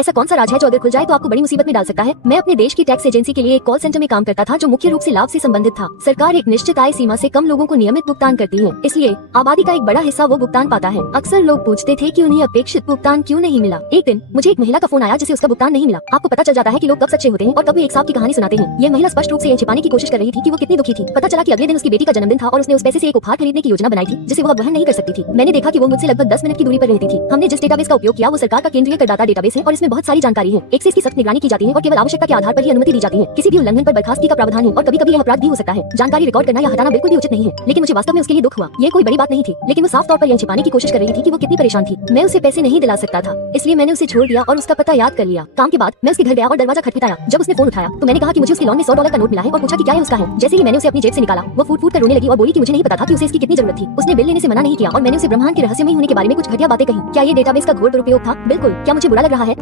ऐसा कौन सा राज है जो अगर खुल जाए तो आपको बड़ी मुसीबत में डाल सकता है? मैं अपने देश की टैक्स एजेंसी के लिए एक कॉल सेंटर में काम करता था जो मुख्य रूप से लाभ से संबंधित था। सरकार एक निश्चित आय सीमा से कम लोगों को नियमित भुगतान करती है, इसलिए आबादी का एक बड़ा हिस्सा वो भुगतान पाता है। अक्सर लोग पूछते थे कि उन्हें अपेक्षित भुगतान क्यों नहीं मिला। एक दिन मुझे एक महिला का फोन आया जिसे उसका भुगतान नहीं मिला। आपको पता चल जाता है कि लोग कब सच्चे होते हैं और कब वे एक सांप की कहानी सुनाते हैं। ये महिला स्पष्ट रूप से ये छिपाने की कोशिश कर रही थी कि वो कितनी दुखी थी। पता चला कि अगले दिन उसकी बेटी का जन्मदिन था और उसने उस पैसे से एक उपहार खरीदने की योजना बनाई थी जिसे वो अब वहन नहीं कर सकती थी। मैंने देखा कि वो मुझसे लगभग 10 मिनट की दूरी पर रहती थी। हमने जिस डेटाबेस का उपयोग किया वो सरकार का केंद्रीय करदाता डेटाबेस है और इसमें बहुत सारी जानकारी है। एक से इसकी सख्त निगरानी की जाती है और केवल आवश्यकता के आधार पर ही अनुमति दी जाती है। किसी भी उल्लंघन पर बर्खास्तगी का प्रावधान है और कभी-कभी यह अपराध भी हो सकता है। जानकारी रिकॉर्ड करना या हटाना बिल्कुल भी उचित नहीं है, लेकिन मुझे वास्तव में उसके लिए दुख हुआ। ये कोई बड़ी बात नहीं थी, लेकिन वो साफ तौर पर यह छिपाने की कोशिश कर रही थी कि वो कितनी परेशान थी। मैं उसे पैसे नहीं दिला सकता था, इसलिए मैंने उसे छोड़ दिया और उसका पता याद कर लिया। काम के बाद मैं उसके घर गया और दरवाजा खटखटाया। जब उसने फोन उठाया तो मैंने कहा कि मुझे उसके लॉन में $100 का नोट मिला है और पूछा कि क्या है उसका है। जैसे ही मैंने उसे अपनी जेब से निकाला वो फूट फूट कर रोने लगी और बोली कि मुझे नहीं पता था कि उसे इसकी कितनी जरूरत थी। उसने बिल लेने से मना नहीं किया और मैंने उसे ब्रह्मांड के रहस्यमय होने के बारे में कुछ घटिया बातें कही। क्या ये डेटाबेस का घोर दुरुपयोग था? बिल्कुल। क्या मुझे बुरा लग रहा है?